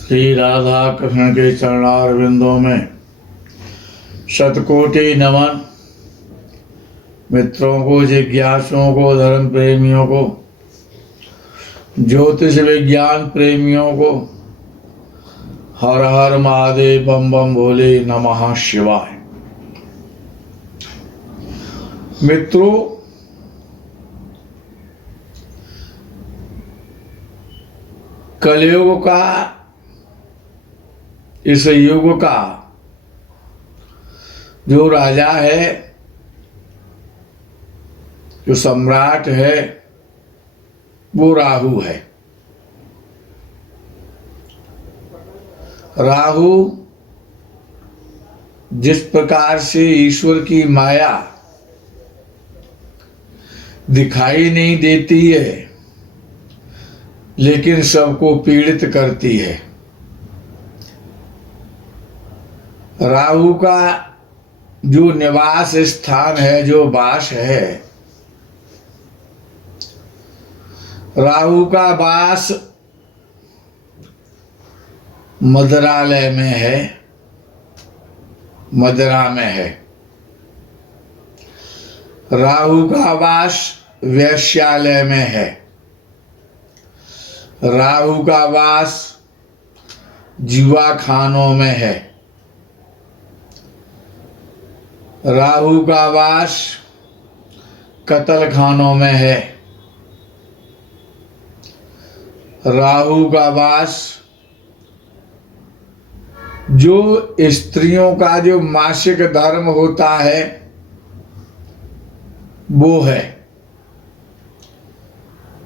श्री राधा कृष्ण के चरणारविंदों में शतकोटि नमन। मित्रों को, जिज्ञासुओं को, धर्म प्रेमियों को, ज्योतिष विज्ञान प्रेमियों को हर हर महादेव, बम बम भोले, नमः शिवाय। मित्रों, कलयुग का, इस युग का जो राजा है, जो सम्राट है, वो राहु है। राहु जिस प्रकार से ईश्वर की माया दिखाई नहीं देती है, लेकिन सबको पीड़ित करती है। राहु का जो निवास स्थान है, जो वास है, राहु का वास मदिरालय में है, मदिरा में है। राहु का वास वेश्यालय में है। राहु का वास जुआ खानों में है। राहु का वास कत्ल खानों में है। राहु का वास जो स्त्रियों का जो मासिक धर्म होता है, वो है।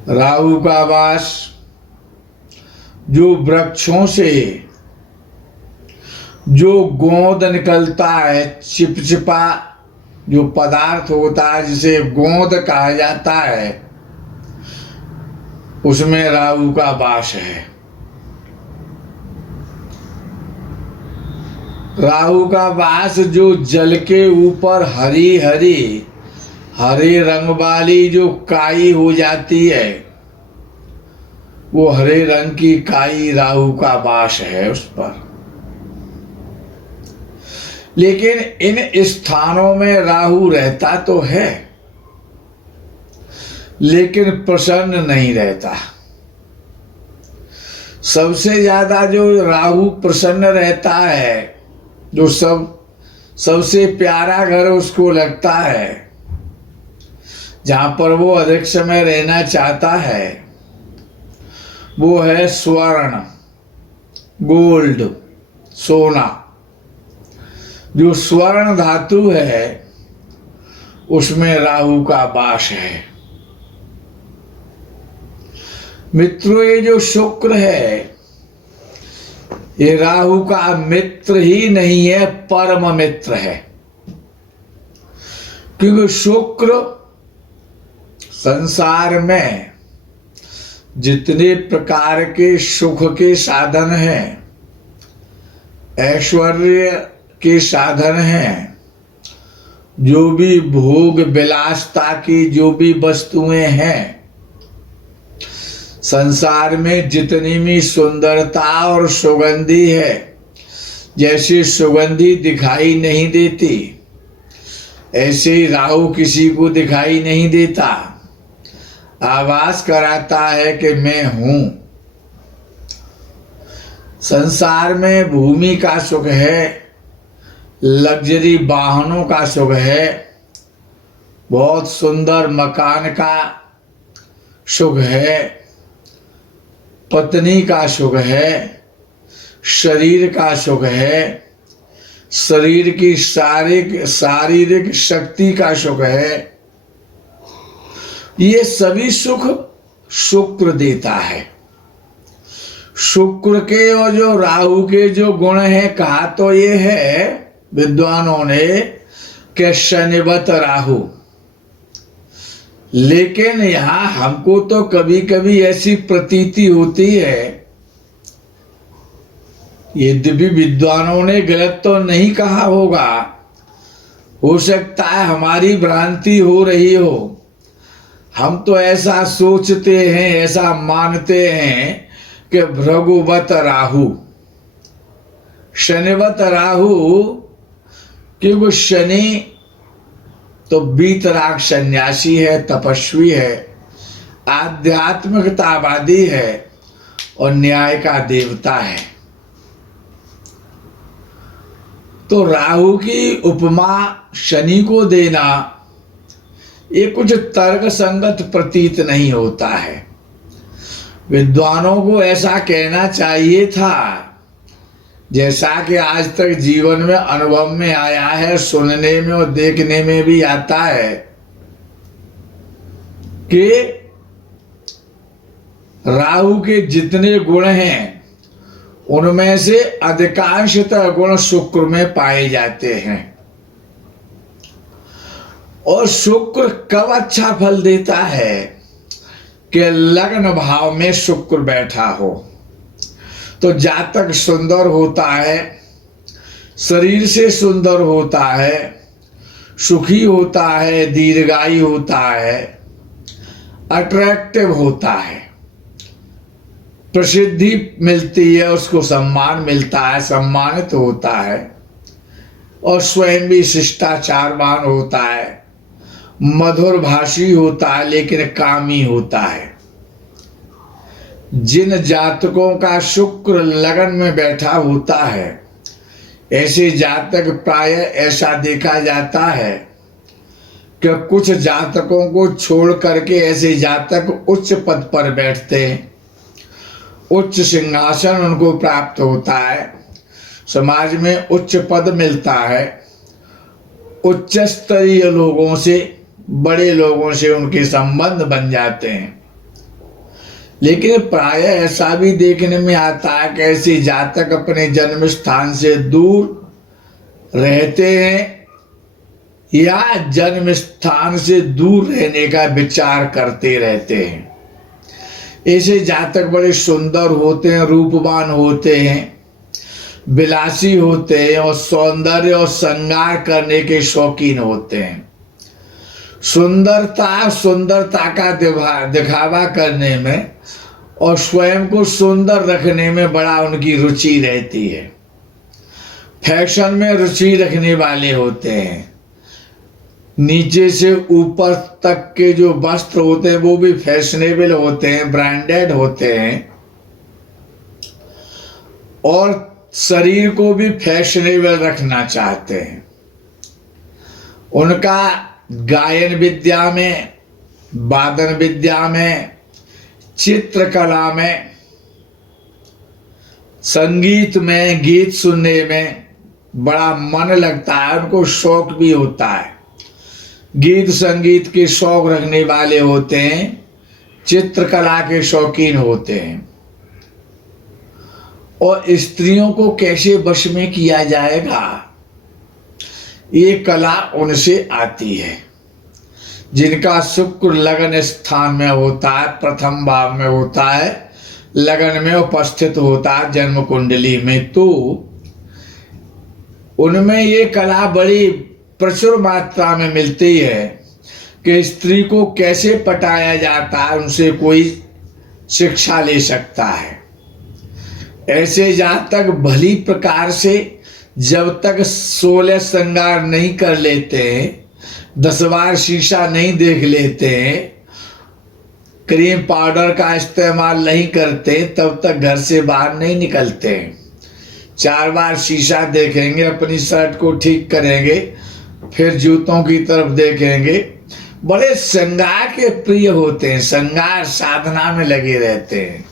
राहु का वास जो वृक्षों से जो गोंद निकलता है, चिपचिपा जो पदार्थ होता है, जिसे गोंद कहा जाता है, उसमें राहु का वास है। राहु का वास जो जल के ऊपर हरी हरी हरे रंग वाली जो काई हो जाती है, वो हरे रंग की काई राहु का वास है उस पर। लेकिन इन स्थानों में राहु रहता तो है, लेकिन प्रसन्न नहीं रहता। सबसे ज्यादा जो राहु प्रसन्न रहता है, जो सबसे प्यारा घर उसको लगता है, जहां पर वो अधिक समय रहना चाहता है, वो है स्वर्ण, गोल्ड, सोना। जो स्वर्ण धातु है, उसमें राहु का वास है। मित्रों, ये जो शुक्र है, ये राहु का मित्र ही नहीं है, परम मित्र है। क्योंकि शुक्र संसार में जितने प्रकार के सुख के साधन हैं, ऐश्वर्य के साधन हैं, जो भी भोग विलासता की जो भी वस्तुएं हैं, संसार में जितनी भी सुंदरता और सुगंधी है, जैसे सुगंधी दिखाई नहीं देती, ऐसे ही राहु किसी को दिखाई नहीं देता। आभास कराता है कि मैं हूं। संसार में भूमि का सुख है, लग्जरी वाहनों का सुख है, बहुत सुंदर मकान का सुख है, पत्नी का सुख है, शरीर का सुख है, शरीर की शारीरिक शक्ति का सुख है। ये सभी सुख शुक्र देता है। शुक्र के और जो राहु के जो गुण हैं, कहा तो ये है विद्वानों ने कि शनिवत राहु। लेकिन यहां हमको तो कभी कभी ऐसी प्रतीति होती है, यद्यपि विद्वानों ने गलत तो नहीं कहा होगा, हो सकता है हमारी भ्रांति हो रही हो। हम तो ऐसा सोचते हैं, ऐसा मानते हैं कि भृगुवत राहु, शनिवत राहु, क्योंकि शनि तो बीतराग सन्यासी है, तपस्वी है, आध्यात्मिकतावादी है और न्याय का देवता है। तो राहु की उपमा शनि को देना ये कुछ तर्क संगत प्रतीत नहीं होता है। विद्वानों को ऐसा कहना चाहिए था, जैसा कि आज तक जीवन में अनुभव में आया है, सुनने में और देखने में भी आता है कि राहु के जितने गुण हैं उनमें से अधिकांशतः गुण शुक्र में पाए जाते हैं। और शुक्र कब अच्छा फल देता है कि लग्न भाव में शुक्र बैठा हो तो जातक सुंदर होता है, शरीर से सुंदर होता है, सुखी होता है, दीर्घायु होता है, अट्रैक्टिव होता है, प्रसिद्धि मिलती है, उसको सम्मान मिलता है, सम्मानित होता है और स्वयं भी शिष्टाचारवान होता है, मधुर भाषी होता है, लेकिन कामी होता है। जिन जातकों का शुक्र लगन में बैठा होता है, ऐसे जातक प्राय ऐसा देखा जाता है कि कुछ जातकों को छोड़ करके ऐसे जातक उच्च पद पर बैठते हैं, उच्च सिंहासन उनको प्राप्त होता है, समाज में उच्च पद मिलता है, उच्च स्तरीय लोगों से, बड़े लोगों से उनके संबंध बन जाते हैं। लेकिन प्राय ऐसा भी देखने में आता है कि ऐसे जातक अपने जन्म स्थान से दूर रहते हैं या जन्म स्थान से दूर रहने का विचार करते रहते हैं। ऐसे जातक बड़े सुंदर होते हैं, रूपवान होते हैं, विलासी होते हैं और सौंदर्य और श्रृंगार करने के शौकीन होते हैं। सुंदरता का दिखावा करने में और स्वयं को सुंदर रखने में बड़ा उनकी रुचि रहती है। फैशन में रुचि रखने वाले होते हैं। नीचे से ऊपर तक के जो वस्त्र होते हैं वो भी फैशनेबल होते हैं, ब्रांडेड होते हैं और शरीर को भी फैशनेबल रखना चाहते हैं। उनका गायन विद्या में, वादन विद्या में, चित्रकला में, संगीत में, गीत सुनने में बड़ा मन लगता है, उनको शौक भी होता है। गीत संगीत के शौक रखने वाले होते हैं, चित्रकला के शौकीन होते हैं। और स्त्रियों को कैसे वश में किया जाएगा, ये कला उनसे आती है। जिनका शुक्र लगन स्थान में होता है, प्रथम भाव में होता है, लगन में उपस्थित होता है जन्म कुंडली में, तो उनमें ये कला बड़ी प्रचुर मात्रा में मिलती है कि स्त्री को कैसे पटाया जाता है, उनसे कोई शिक्षा ले सकता है। ऐसे जातक भली प्रकार से जब तक 16 श्रृंगार नहीं कर लेते हैं, 10 बार शीशा नहीं देख लेते हैं, क्रीम पाउडर का इस्तेमाल नहीं करते, तब तक घर से बाहर नहीं निकलते हैं। 4 बार शीशा देखेंगे, अपनी शर्ट को ठीक करेंगे, फिर जूतों की तरफ देखेंगे। बड़े श्रृंगार के प्रिय होते हैं, श्रृंगार साधना में लगे रहते हैं।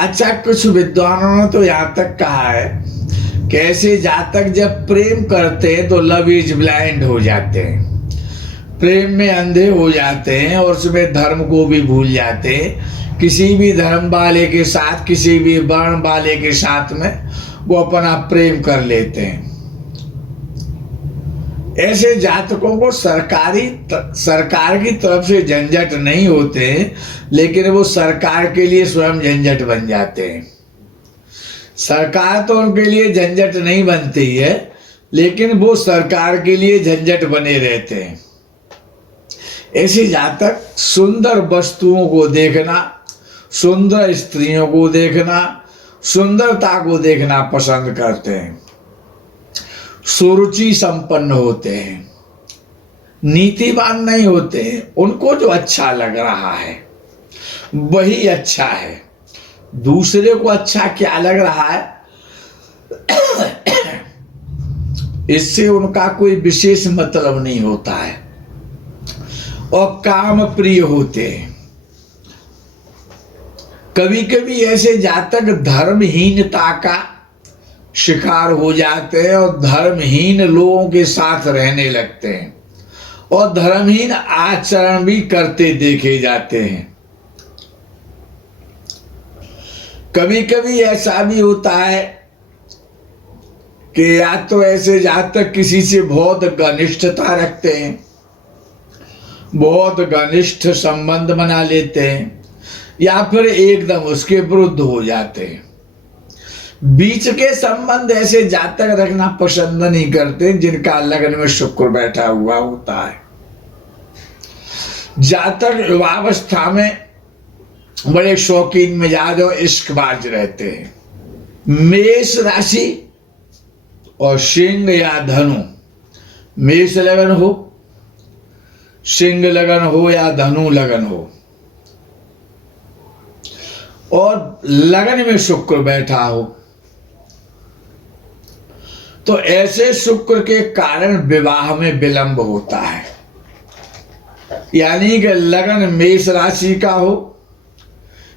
अच्छा, कुछ विद्वानों ने तो यहाँ तक कहा है कि ऐसे जातक जब प्रेम करते हैं तो लव इज ब्लाइंड हो जाते हैं, प्रेम में अंधे हो जाते हैं और उसमें धर्म को भी भूल जाते हैं। किसी भी धर्म वाले के साथ, किसी भी वर्ण वाले के साथ में वो अपना प्रेम कर लेते हैं। ऐसे जातकों को सरकार की तरफ से झंझट नहीं होते, लेकिन वो सरकार के लिए स्वयं झंझट बन जाते हैं। सरकार तो उनके लिए झंझट नहीं बनती है, लेकिन वो सरकार के लिए झंझट बने रहते हैं। ऐसे जातक सुंदर वस्तुओं को देखना, सुंदर स्त्रियों को देखना, सुंदरता को देखना पसंद करते हैं, सुरुचि संपन्न होते हैं, नीतिवान नहीं होते हैं। उनको जो अच्छा लग रहा है वही अच्छा है, दूसरे को अच्छा क्या लग रहा है इससे उनका कोई विशेष मतलब नहीं होता है, और काम प्रिय होते हैं। कभी कभी ऐसे जातक धर्महीनता का शिकार हो जाते हैं और धर्महीन लोगों के साथ रहने लगते हैं और धर्महीन आचरण भी करते देखे जाते हैं। कभी कभी ऐसा भी होता है कि या तो ऐसे जातक किसी से बहुत घनिष्ठता रखते हैं, बहुत घनिष्ठ संबंध बना लेते हैं, या फिर एकदम उसके विरुद्ध हो जाते हैं। बीच के संबंध ऐसे जातक रखना पसंद नहीं करते जिनका लग्न में शुक्र बैठा हुआ होता है। जातक युवावस्था में बड़े शौकीन मिजाज और इश्कबाज रहते हैं। मेष राशि और सिंह या धनु, मेष लगन हो, सिंह लगन हो या धनु लगन हो, और लगन में शुक्र बैठा हो, तो ऐसे शुक्र के कारण विवाह में विलंब होता है। यानी कि लगन मेष राशि का हो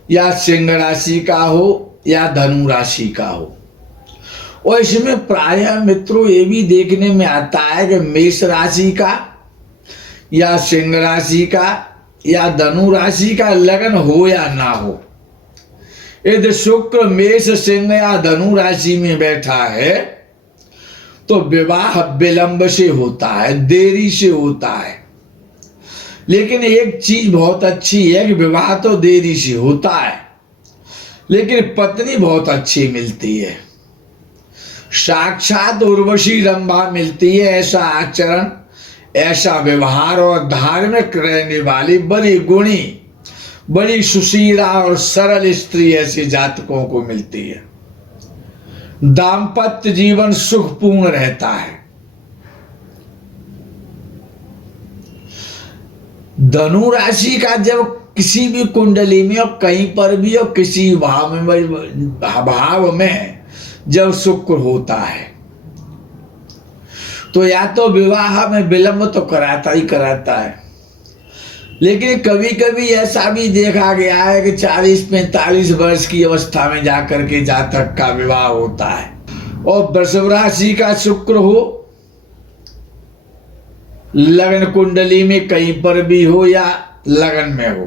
या सिंह राशि का हो या धनु राशि का हो। और इसमें प्रायः मित्रों ये भी देखने में आता है कि मेष राशि का या सिंह राशि का या धनु राशि का लगन हो या ना हो, यदि शुक्र मेष सिंह या धनु राशि में बैठा है तो विवाह विलंब से होता है, देरी से होता है। लेकिन एक चीज बहुत अच्छी है कि विवाह तो देरी से होता है, लेकिन पत्नी बहुत अच्छी मिलती है, साक्षात उर्वशी रंभा मिलती है। ऐसा आचरण, ऐसा व्यवहार और धार्मिक रहने वाली बड़ी गुणी, बड़ी सुशीला और सरल स्त्री ऐसे जातकों को मिलती है। दाम्पत्य जीवन सुखपूर्ण रहता है। धनु राशि का जब किसी भी कुंडली में और कहीं पर भी और किसी भाव में जब शुक्र होता है तो या तो विवाह में विलंब तो कराता ही कराता है। लेकिन कभी कभी ऐसा भी देखा गया है कि 40-45 वर्ष की अवस्था में जाकर के जातक का विवाह होता है। और वृषभ राशि का शुक्र हो, लगन कुंडली में कहीं पर भी हो या लगन में हो,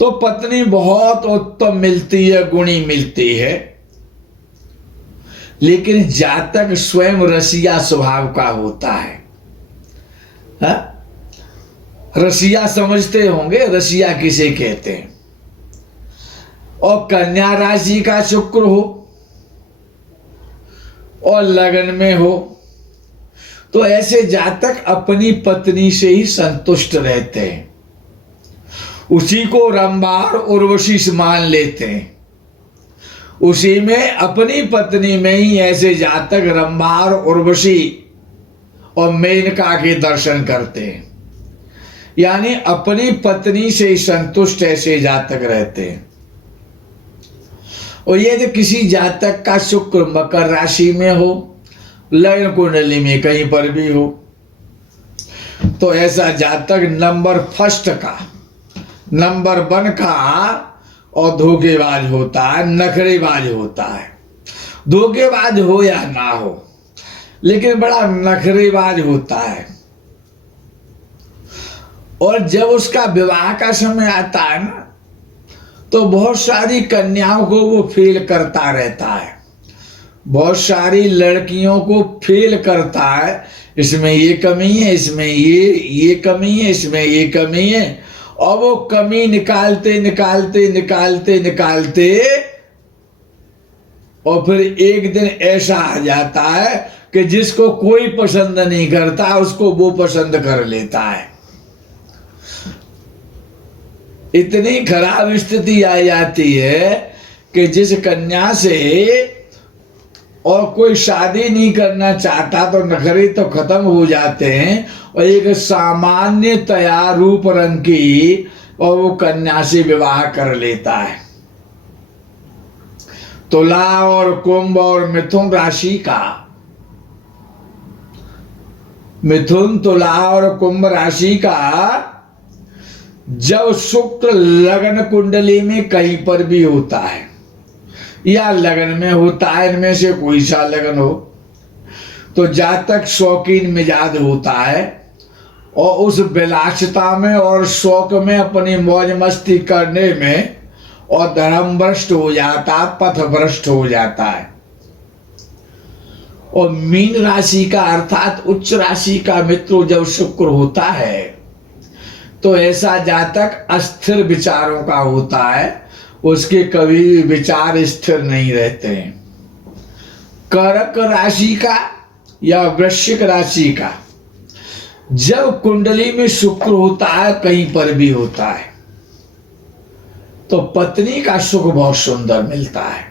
तो पत्नी बहुत उत्तम मिलती है, गुणी मिलती है। लेकिन जातक स्वयं रसिया स्वभाव का होता है। हा? रसिया समझते होंगे, रसिया किसे कहते हैं। और कन्या राशि का शुक्र हो और लगन में हो तो ऐसे जातक अपनी पत्नी से ही संतुष्ट रहते हैं, उसी को रंभा और उर्वशी मान लेते हैं, उसी में अपनी पत्नी में ही ऐसे जातक रंभा और उर्वशी और मेनका के दर्शन करते हैं। यानी अपनी पत्नी से ही संतुष्ट ऐसे जातक रहते हैं। और ये जो किसी जातक का शुक्र मकर राशि में हो, लग्न कुंडली में कहीं पर भी हो, तो ऐसा जातक नंबर फर्स्ट का, नंबर 1 का और धोखेबाज होता है, नखरेबाज होता है। धोखेबाज हो या ना हो, लेकिन बड़ा नखरेबाज होता है। और जब उसका विवाह का समय आता है ना, तो बहुत सारी कन्याओं को वो फेल करता रहता है, बहुत सारी लड़कियों को फेल करता है। इसमें ये कमी है, इसमें ये कमी है, इसमें ये कमी है, और वो कमी निकालते निकालते निकालते निकालते और फिर एक दिन ऐसा आ जाता है कि जिसको कोई पसंद नहीं करता उसको वो पसंद कर लेता है। इतनी खराब स्थिति आ जाती है कि जिस कन्या से और कोई शादी नहीं करना चाहता तो नखरे तो खत्म हो जाते हैं, और एक सामान्य तैयार रूप रंग की और वो कन्या से विवाह कर लेता है। तुला और कुंभ और मिथुन राशि का, मिथुन तुला और कुंभ राशि का जब शुक्र लग्न कुंडली में कहीं पर भी होता है या लगन में होता है, इनमें से कोई सा लगन हो, तो जातक शौकीन मिजाज होता है और उस विलासिता में और शौक में अपनी मौज मस्ती करने में और धर्म भ्रष्ट हो जाता, पथ भ्रष्ट हो जाता है। और मीन राशि का अर्थात उच्च राशि का मित्र जब शुक्र होता है तो ऐसा जातक अस्थिर विचारों का होता है, उसके कभी भी विचार स्थिर नहीं रहते हैं। कर्क राशि का या वृश्चिक राशि का जब कुंडली में शुक्र होता है, कहीं पर भी होता है, तो पत्नी का सुख बहुत सुंदर मिलता है।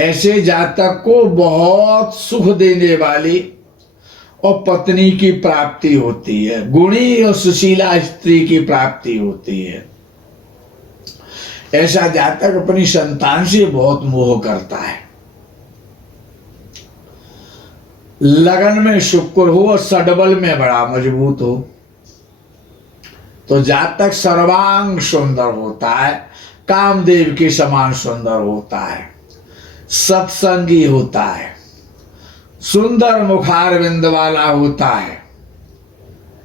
ऐसे जातक को बहुत सुख देने वाली और पत्नी की प्राप्ति होती है, गुणी और सुशीला स्त्री की प्राप्ति होती है। ऐसा जातक अपनी संतान से बहुत मोह करता है। लगन में शुक्र हो और सडबल में बड़ा मजबूत हो तो जातक सर्वांग सुंदर होता है, कामदेव के समान सुंदर होता है, सत्संगी होता है, सुंदर मुखारविंद वाला होता है,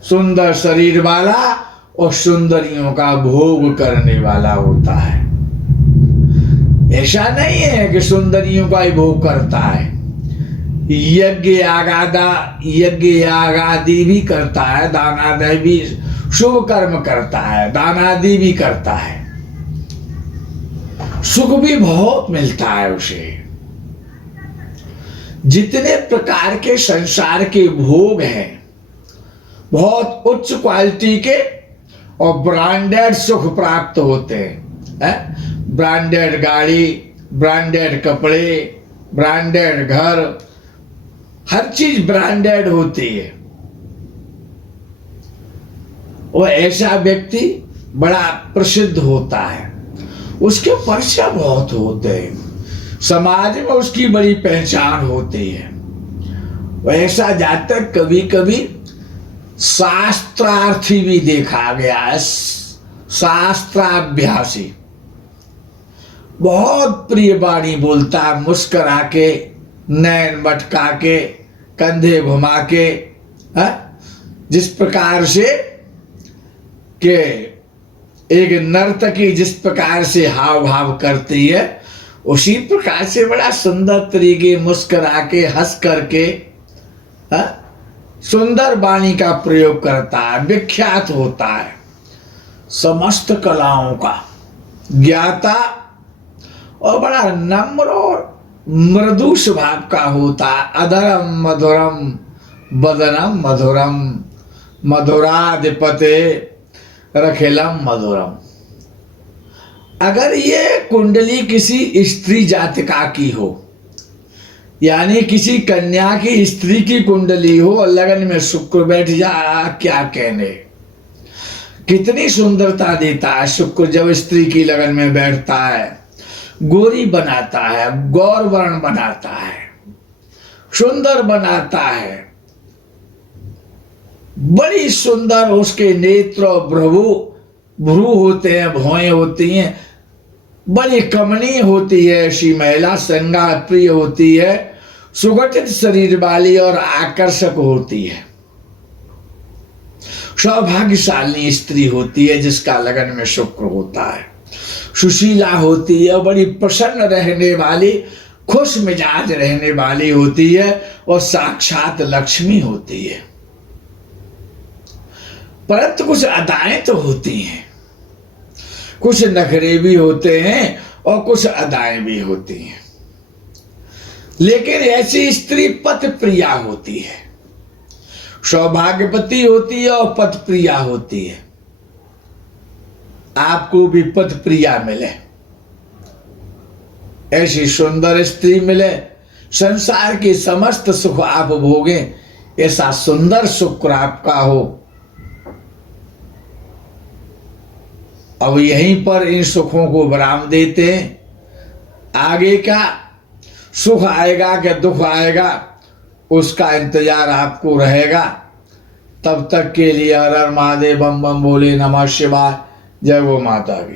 सुंदर शरीर वाला और सुंदरियों का भोग करने वाला होता है। ऐसा नहीं है कि सुंदरियों का ही भोग करता है, यज्ञ यागादि भी करता है, दानादि भी, शुभ कर्म करता है, दानादि भी करता है, सुख भी बहुत मिलता है उसे। जितने प्रकार के संसार के भोग हैं बहुत उच्च क्वालिटी के और ब्रांडेड सुख प्राप्त होते हैं। ब्रांडेड गाड़ी, ब्रांडेड कपड़े, ब्रांडेड घर, हर चीज ब्रांडेड होती है। वो ऐसा व्यक्ति बड़ा प्रसिद्ध होता है, उसके परिचय बहुत होते हैं, समाज में उसकी बड़ी पहचान होती है। वैसा जातक कभी कभी शास्त्रार्थी भी देखा गया है, शास्त्राभ्यासी, बहुत प्रिय वाणी बोलता है, मुस्करा के, नैन मटका के, कंधे घुमा के, जिस प्रकार से कि एक नर्तकी जिस प्रकार से हाव भाव करती है उसी प्रकार से बड़ा सुंदर तरीके मुस्करा के, हंस करके सुंदर वाणी का प्रयोग करता है, विख्यात होता है, समस्त कलाओं का ज्ञाता और बड़ा नम्र और मृदु स्वभाव का होता है। अधरम मधुरम बदनम मधुरम मधुराधिपते रखेलम मधुरम। अगर ये कुंडली किसी स्त्री जातिका की हो, यानी किसी कन्या की स्त्री की कुंडली हो और लगन में शुक्र बैठ जा, क्या कहने, कितनी सुंदरता देता है शुक्र जब स्त्री की लगन में बैठता है। गोरी बनाता है, गौर वर्ण बनाता है, सुंदर बनाता है, बड़ी सुंदर उसके नेत्र और भ्रू होते हैं, भौएं होती हैं, बड़ी कमनीय होती है ऐसी महिला, श्रृंगार प्रिय होती है, सुगठित शरीर वाली और आकर्षक होती है, सौभाग्यशाली स्त्री होती है जिसका लगन में शुक्र होता है, सुशीला होती है, बड़ी प्रसन्न रहने वाली, खुश मिजाज रहने वाली होती है और साक्षात लक्ष्मी होती है। परंतु कुछ अदाएं तो होती हैं, कुछ नखरे भी होते हैं और कुछ अदाएं भी होती हैं। लेकिन ऐसी स्त्री पथ प्रिया होती है, सौभाग्यवती होती है और पथ प्रिया होती है। आपको भी पथ प्रिया मिले, ऐसी सुंदर स्त्री मिले, संसार के समस्त सुख आप भोगें, ऐसा सुंदर शुक्र आपका हो। अब यहीं पर इन सुखों को विराम देते हैं। आगे का सुख आएगा कि दुख आएगा, उसका इंतजार आपको रहेगा। तब तक के लिए हर हर महादेव, बम बम बोले, नमः शिवाय, जय गो माता की।